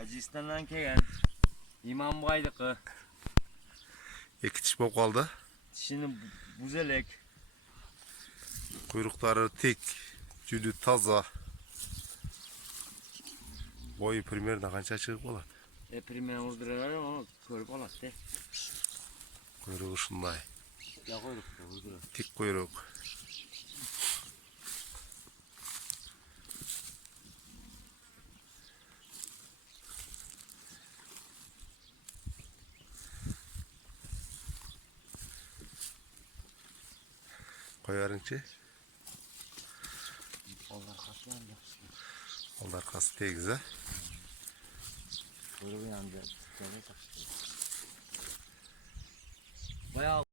Acistandan kelgan. İmam Baydıkı. İki tiş bop kaldı. Dişini buzelek. Kuyrukları tik, cülü taza. Boyu primerden kança çıkıp olan. Primer vurduruyorlar ama körüp alattı. Kuyruğu şunday. Ya kuyruk vurduruyor. Tik kuyruk. Koyarınçı. Onlar kaçmayan da. Onlar kası tegize. Kuyruğu yandı. Bayağı